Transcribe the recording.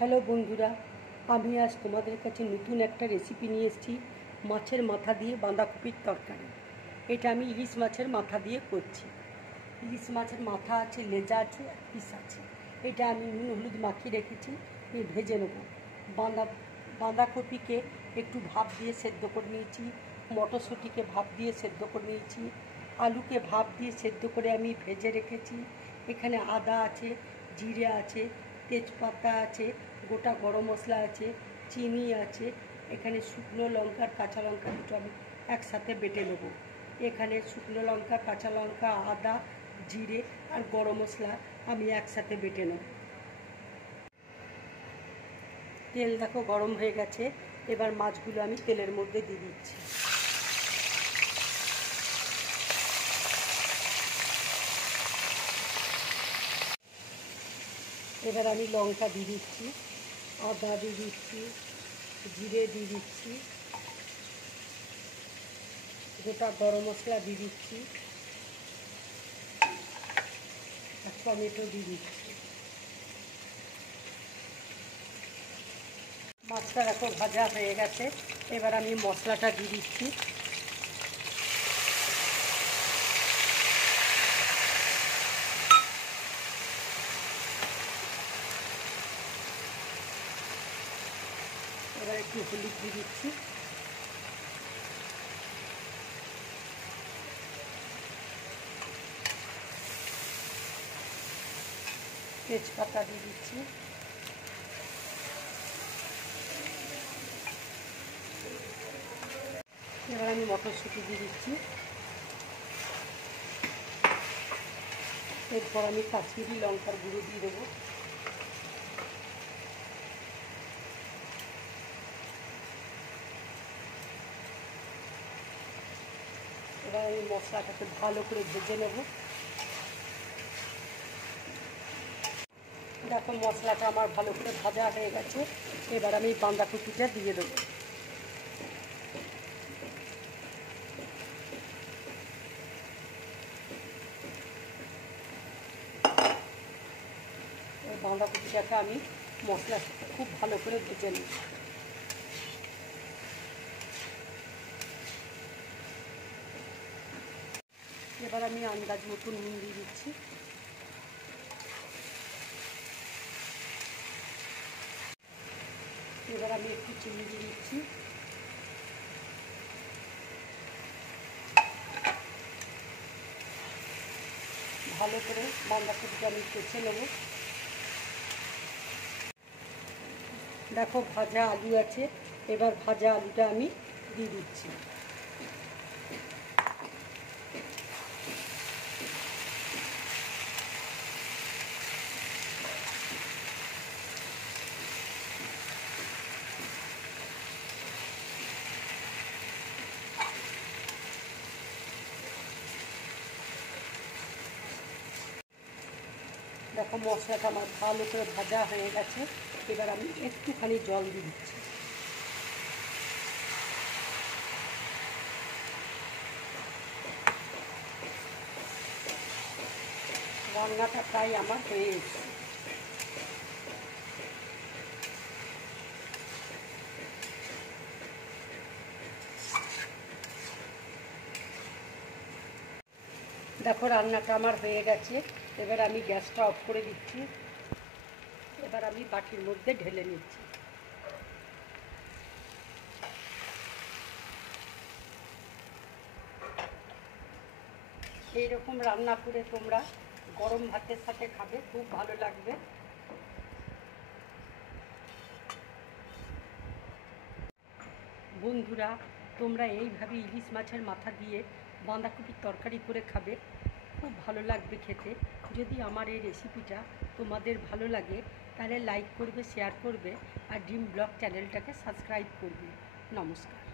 Hello বন্ধুরা, আমি আজ তোমাদের কাছে নতুন একটা রেসিপি নিয়ে এসেছি। মাছের মাথা দিয়ে বাঁধাকপির তরকারি। এটা আমি ইলিশ মাছের মাথা দিয়ে করছি। ইলিশ মাছের মাথা আছে, লেজা আছে, এক পিস আছে। এটা আমি নুন হলুদ মাখিয়ে রেখেছি, ভেজে নেব। বাঁধাকপিকে একটু ভাপ দিয়ে সেদ্ধ করে নিয়েছি, মটরশুঁটিকে ভাপ দিয়ে সেদ্ধ করে নিয়েছি, আলুকে ভাপ দিয়ে সেদ্ধ করে আমি ভেজে রেখেছি। এখানে আদা আছে, জিরে আছে, তেজপাতা আছে, গোটা গরম মশলা আছে, চিনি আছে। এখানে শুকনো লঙ্কা, কাঁচা লঙ্কা দুটো আমি একসাথে বেটে নেব। এখানে শুকনো লঙ্কা, কাঁচা লঙ্কা, আদা, জিরে আর গরম মশলা আমি একসাথে বেটে নেব। তেল দেখো গরম হয়ে গেছে, এবার মাছগুলো আমি তেলের মধ্যে দিয়ে দিচ্ছি। এবার আমি লঙ্কা দিয়ে দিচ্ছি, আদা দিয়ে দিচ্ছি, জিরে দিয়ে দিচ্ছি, গোটা গরম মশলা দিয়ে দিচ্ছি, আর টমেটো দিয়ে দিচ্ছি। মাছটা এখন ভাজা হয়ে গেছে, এবার আমি মশলাটা দিয়ে দিচ্ছি। এবার একটু হলুদ দিয়ে দিচ্ছি, তেজপাতা দিয়ে দিচ্ছি, এবার আমি মটরশুঁটি দিয়ে দিচ্ছি। এরপর আমি কাশ্মীরি লঙ্কার গুঁড়ো দিয়ে দেবো। এবার আমি মশলাটাকে ভালো করে ভেজে নেব। দেখো মশলাটা আমার ভালো করে ভাজা হয়ে গেছে, এবার আমি বাঁধাকপিটা দিয়ে দেবো। বাঁধাকপিটাকে আমি মশলার সাথে খুব ভালো করে ভেজে নিই। এবার আমি আন্দাজ মতো নুন দিয়ে দিচ্ছি। এবার আমি একটু চিনি দিয়ে দিচ্ছি। ভালো করে বাঁধাকপিটা আমি কষে নেব। দেখো ভাজা আলু আছে, এবার ভাজা আলুটা আমি দিয়ে দিচ্ছি। দেখো মশলাটা আমার ভালো করে ভাজা হয়ে গেছে, এবার আমি একটুখানি জল দিয়ে দিচ্ছি। রান্নাটা প্রায় আমার হয়ে গেছে। দেখো রান্নাটা আমার হয়ে গেছে, এবার আমি গ্যাসটা অফ করে দিচ্ছি। এবার আমি বাটির মধ্যে ঢেলে নিচ্ছি। এইরকম রান্না করে তোমরা গরম ভাতের সাথে খাবে, খুব ভালো লাগবে। বন্ধুরা, তোমরা এইভাবে ইলিশ মাছের মাথা দিয়ে বাঁধাকপির তরকারি করে খাবে, খুব ভালো লাগবে খেতে। যদি আমার এই রেসিপিটা তোমাদের ভালো লাগে তাহলে লাইক করবে, শেয়ার করবে আর ড্রিম ব্লগ চ্যানেলটাকে সাবস্ক্রাইব করবে। নমস্কার।